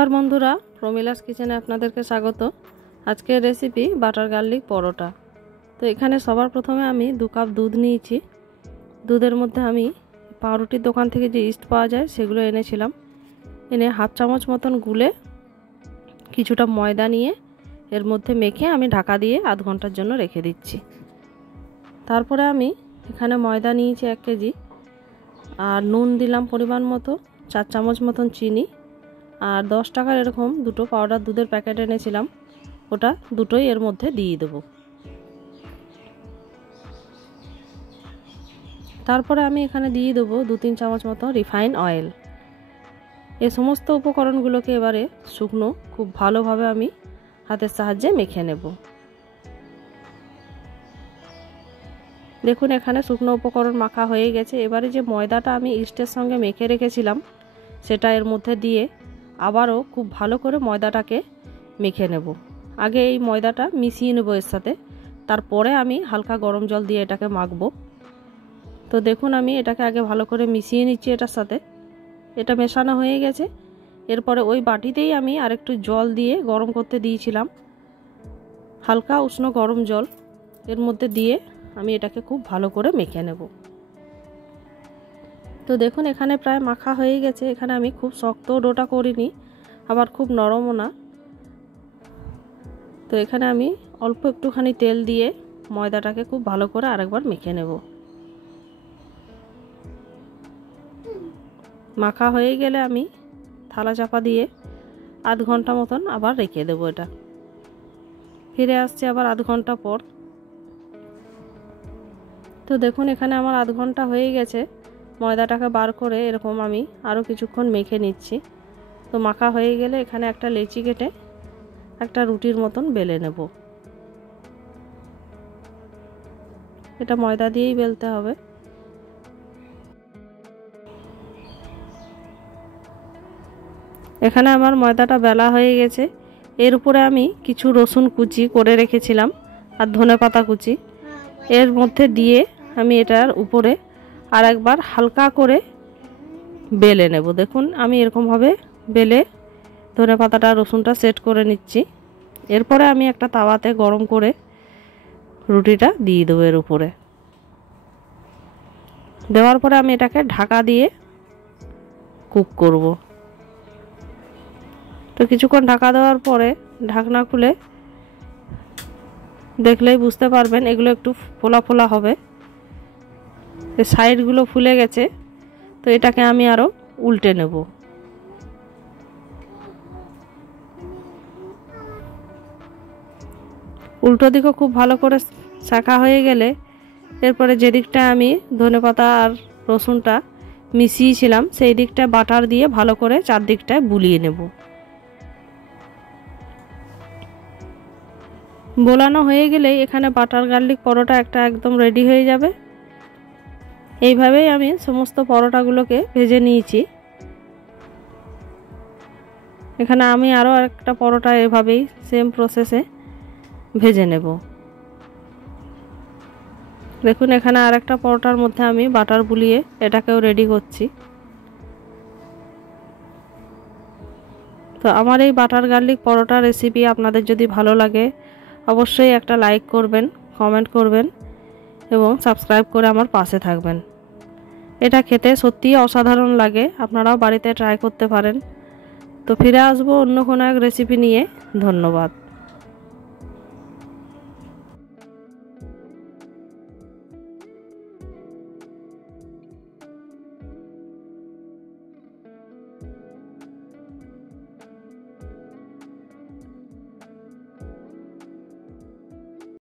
নমস্কার বন্ধুরা, প্রমিলাস কিচেনে আপনাদেরকে স্বাগত। আজকের রেসিপি বাটার গার্লিক পরোটা। তো এখানে সবার প্রথমে আমি 2 কাপ দুধ নিয়েছি। দুধের মধ্যে আমি পাউরুটির দোকান থেকে যে ইস্ট পাওয়া যায় সেগুলো এনেছিলাম। এনে হাফ চামচ মতন গুলে কিছুটা ময়দা নিয়ে এর মধ্যে মেখে আমি ঢাকা দিয়ে আধ ঘন্টার জন্য রেখে দিচ্ছি। তারপরে আমি এখানে ময়দা নিয়েছি 1 কেজি, আর নুন দিলাম পরিমাণ মতো, 4 চামচ মতন চিনি, আর 10 টাকার এরকম 2টো পাউডার দুধের প্যাকেট এনেছিলাম, ওটা দুটোই এর মধ্যে দিয়ে দেব। তারপরে আমি এখানে দিয়ে দেবো 2-3 চামচ মতো রিফাইন অয়েল। এই সমস্ত উপকরণগুলোকে এবারে শুকনো খুব ভালোভাবে আমি হাতের সাহায্যে মেখে নেব। দেখুন এখানে শুকনো উপকরণ মাখা হয়ে গেছে। এবারে যে ময়দাটা আমি ইস্টের সঙ্গে মেখে রেখেছিলাম সেটা এর মধ্যে দিয়ে আবারও খুব ভালো করে ময়দাটাকে মেখে নেব। আগে এই ময়দাটা মিশিয়ে নেব এর সাথে, তারপরে আমি হালকা গরম জল দিয়ে এটাকে মাখবো। তো দেখুন আমি এটাকে আগে ভালো করে মিশিয়ে নিচ্ছি এটার সাথে। এটা মেশানো হয়ে গেছে। এরপরে ওই বাটিতেই আমি আরেকটু জল দিয়ে গরম করতে দিয়েছিলাম, হালকা উষ্ণ গরম জল, এর মধ্যে দিয়ে আমি এটাকে খুব ভালো করে মেখে নেব। তো দেখুন এখানে প্রায় মাখা হয়ে গেছে। এখানে আমি খুব শক্ত ডোটা করিনি, আবার খুব নরমও না। তো এখানে আমি অল্প একটুখানি তেল দিয়ে ময়দাটাকে খুব ভালো করে আরেকবার মেখে নেব। মাখা হয়ে গেলে আমি থালা চাপা দিয়ে আধ ঘন্টা মতন আবার রেখে দেবো। এটা ফিরে আসছে আবার আধ ঘন্টা পর। তো দেখুন এখানে আমার আধ ঘন্টা হয়ে গেছে। ময়দাটাকে বার করে এরকম আমি আরও কিছুক্ষণ মেখে নিচ্ছি। তো মাখা হয়ে গেলে এখানে একটা লেচি কেটে একটা রুটির মতন বেলে নেব। এটা ময়দা দিয়েই বেলতে হবে। এখানে আমার ময়দাটা বেলা হয়ে গেছে। এর উপরে আমি কিছু রসুন কুচি করে রেখেছিলাম আর ধনেপাতা কুচি এর মধ্যে দিয়ে আমি এটার উপরে আর একবার হালকা করে বেলে নেব। দেখুন আমি এরকমভাবে বেলে ধনেপাতাটা রসুনটা সেট করে নিচ্ছি। এরপরে আমি একটা তাওয়াতে গরম করে রুটিটা দিয়ে দেবো এর উপরে। দেওয়ার পরে আমি এটাকে ঢাকা দিয়ে কুক করব। তো কিছুক্ষণ ঢাকা দেওয়ার পরে ঢাকনা খুলে দেখলেই বুঝতে পারবেন এগুলো একটু ফোলা ফোলা হবে, সাইডগুলো ফুলে গেছে। তো এটাকে আমি আরও উল্টে নেব। উল্টো দিকও খুব ভালো করে শাঁকা হয়ে গেলে এরপরে যে দিকটা আমি ধনেপাতা আর রসুনটা মিশিয়েছিলাম সেই দিকটা বাটার দিয়ে ভালো করে চারদিকটায় বুলিয়ে নেব। বোলানো হয়ে গেলেই এখানে বাটার গার্লিক পরোটা একটা একদম রেডি হয়ে যাবে। এইভাবেই আমি সমস্ত পরোটাগুলোকে ভেজে নিয়েছি। এখানে আমি আরও একটা পরোটা এভাবেই সেম প্রসেসে ভেজে নেব। দেখুন এখানে আর একটা পরোটার মধ্যে আমি বাটার বুলিয়ে এটাকেও রেডি করছি। তো আমার এই বাটার গার্লিক পরোটা রেসিপি আপনাদের যদি ভালো লাগে অবশ্যই একটা লাইক করবেন, কমেন্ট করবেন এবং সাবস্ক্রাইব করে আমার পাশে থাকবেন। এটা খেতে সত্যিই অসাধারণ লাগে, আপনারাও বাড়িতে ট্রাই করতে পারেন। তো ফিরে আসবো অন্য কোনো এক রেসিপি নিয়ে। ধন্যবাদ।